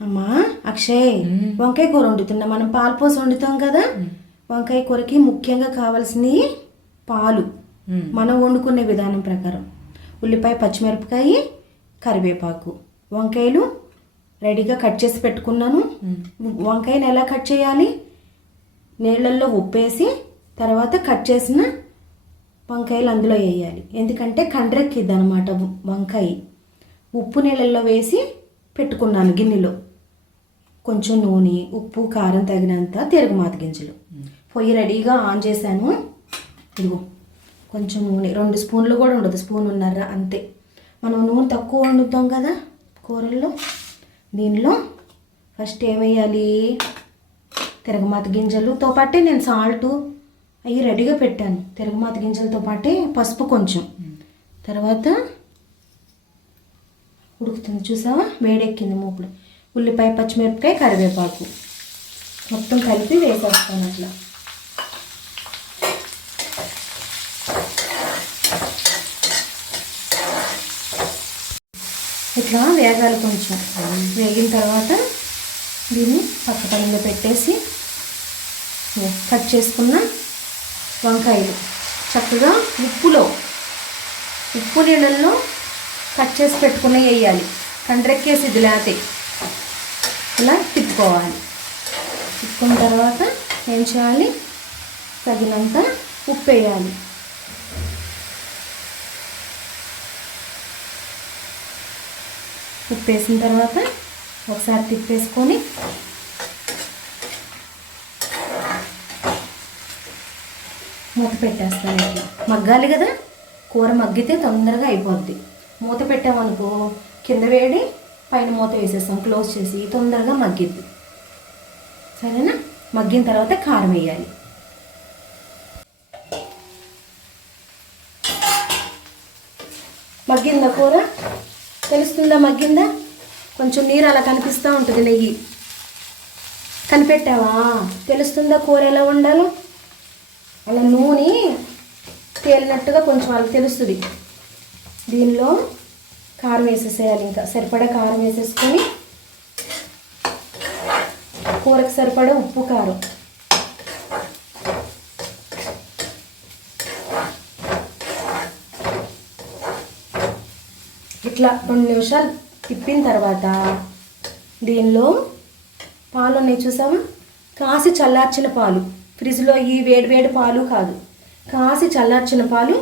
అమ్మా అక్షయ్, వంకాయ కూర వండుతున్నా. మనం పాలు పోసి వండుతాం కదా. వంకాయ కూరకి ముఖ్యంగా కావాల్సినవి పాలు. మనం వండుకునే విధానం ప్రకారం ఉల్లిపాయ, పచ్చిమిరపకాయ, కరివేపాకు, వంకాయలు రెడీగా కట్ చేసి పెట్టుకున్నాను. వంకాయని ఎలా కట్ చేయాలి? నీళ్ళల్లో ఉప్పేసి తర్వాత కట్ చేసిన వంకాయలు అందులో వేయాలి. ఎందుకంటే కండ్రెక్కిద్ది అనమాట వంకాయ. ఉప్పు నీళ్ళల్లో వేసి పెట్టుకున్నాను గిన్నెలో. కొంచెం నూనె, ఉప్పు, కారం తగినంత, తిరగమాత గింజలు. పొయ్యి రెడీగా ఆన్ చేశాను. ఇదిగో కొంచెం నూనె, 2 స్పూన్లు కూడా ఉండదు, స్పూనున్నర అంతే. మనం నూనె తక్కువ వండుతాం కదా కూరల్లో. దీనిలో ఫస్ట్ ఏమేయాలి? తిరగమాత గింజలతో పాటే నేను సాల్టు అవి రెడీగా పెట్టాను. తిరగమాత గింజలతో పాటే పసుపు కొంచెం. తర్వాత ఉడుకుతుంది చూసావా, వేడెక్కింది మూపుడు. ఉల్లిపాయ, పచ్చిమిరపకాయ, కరివేపాకు మొత్తం కలిపి వేసేస్తాను అట్లా. ఇట్లా వేగాలి కొంచెం. వేగిన తర్వాత దీన్ని పక్క పళ్ళలో పెట్టేసి కట్ చేసుకున్న వంకాయలు చక్కగా ఉప్పు నీళ్ళల్లో కట్ చేసి పెట్టుకుని వేయాలి. కండ్రెక్కేసిద్ది లేతే. ఇలా తిప్పుకోవాలి. తిప్పుకున్న తర్వాత ఏం చేయాలి? తగినంత ఉప్పు వేయాలి. ఉప్పు వేసిన తర్వాత ఒకసారి తిప్పేసుకొని మూత పెట్టేస్తాను. ఇట్లా మగ్గాలి కదా, కూర మగ్గితే తొందరగా అయిపోద్ది. మూత పెట్టామనుకో కింద వేడి, పైన మూత వేసేస్తాం క్లోజ్ చేసి, తొందరగా మగ్గిద్ది. సరేనా? మగ్గిన తర్వాత కారం వేయాలి. మగ్గిందా కూర? తెలుస్తుందా మగ్గిందా? కొంచెం నీరు అలా కనిపిస్తూ ఉంటుంది. నెయ్యి కనిపెట్టావా? తెలుస్తుందా కూర ఎలా ఉండాలో? అలా నూనె తేలినట్టుగా కొంచెం అలా తెలుస్తుంది. దీనిలో కారం వేసేసేయాలి. ఇంకా సరిపడా కారం వేసేసుకొని కూరకు సరిపడా ఉప్పు, కారం. ఇట్లా 2 నిమిషాలు తిప్పిన తర్వాత దీనిలో పాలు ఉన్నాయి చూసావా, కాసి చల్లార్చిన పాలు. ఫ్రిడ్జ్లో ఈ వేడి పాలు కాదు, కాసి చల్లార్చిన పాలు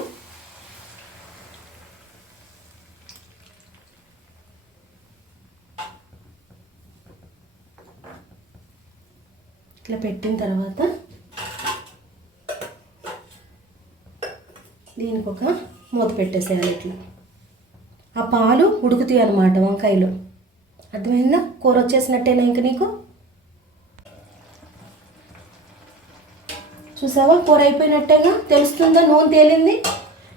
ఇట్లా పెట్టిన తర్వాత దీనికి ఒక మూత పెట్టేసేయాలి. ఇట్లా ఆ పాలు ఉడుకుతాయి అన్నమాట వంకాయలు. అర్థమైందా? కూర వచ్చేసినట్టేనా ఇంక నీకు? చూసావా కూర అయిపోయినట్టేగా? తెలుస్తుందా? నూనె తేలింది.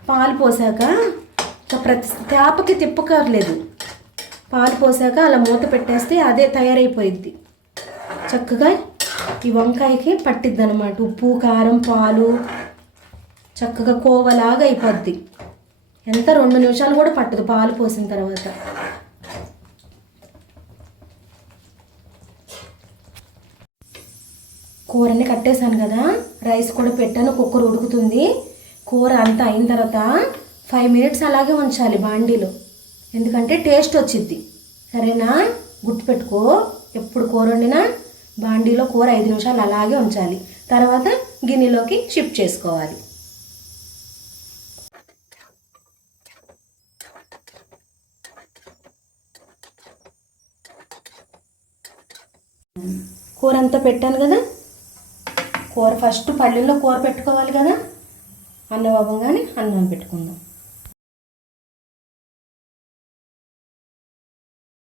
పాలు పోసాక ప్రతి తేపకి తిప్పకర్లేదు. పాలు పోసాక అలా మూత పెట్టేస్తే అదే తయారైపోయిద్ది. చక్కగా ఈ వంకాయకి పట్టిద్ది అనమాట. ఉప్పు, కారం, పాలు చక్కగా కోవలాగా అయిపోద్ది. ఎంత 2 నిమిషాలు కూడా పట్టదు పాలు పోసిన తర్వాత. కూరని కట్టేశాను కదా, రైస్ కూడా పెట్టాను, కుక్కర్ ఉడుకుతుంది. కూర అంతా అయిన తర్వాత 5 మినిట్స్ అలాగే ఉంచాలి బాండీలో, ఎందుకంటే టేస్ట్ వచ్చిద్ది. సరేనా? గుర్తుపెట్టుకో, ఎప్పుడు కూర వండినా బాండీలో కూర 5 నిమిషాలు అలాగే ఉంచాలి. తర్వాత గిన్నెలోకి షిఫ్ట్ చేసుకోవాలి. కూర అంతా పెట్టాను కదా. కూర ఫస్ట్ పల్లెల్లో కూర పెట్టుకోవాలి కదా. అన్నం అవ్వగానే అన్నం పెట్టుకుందాం.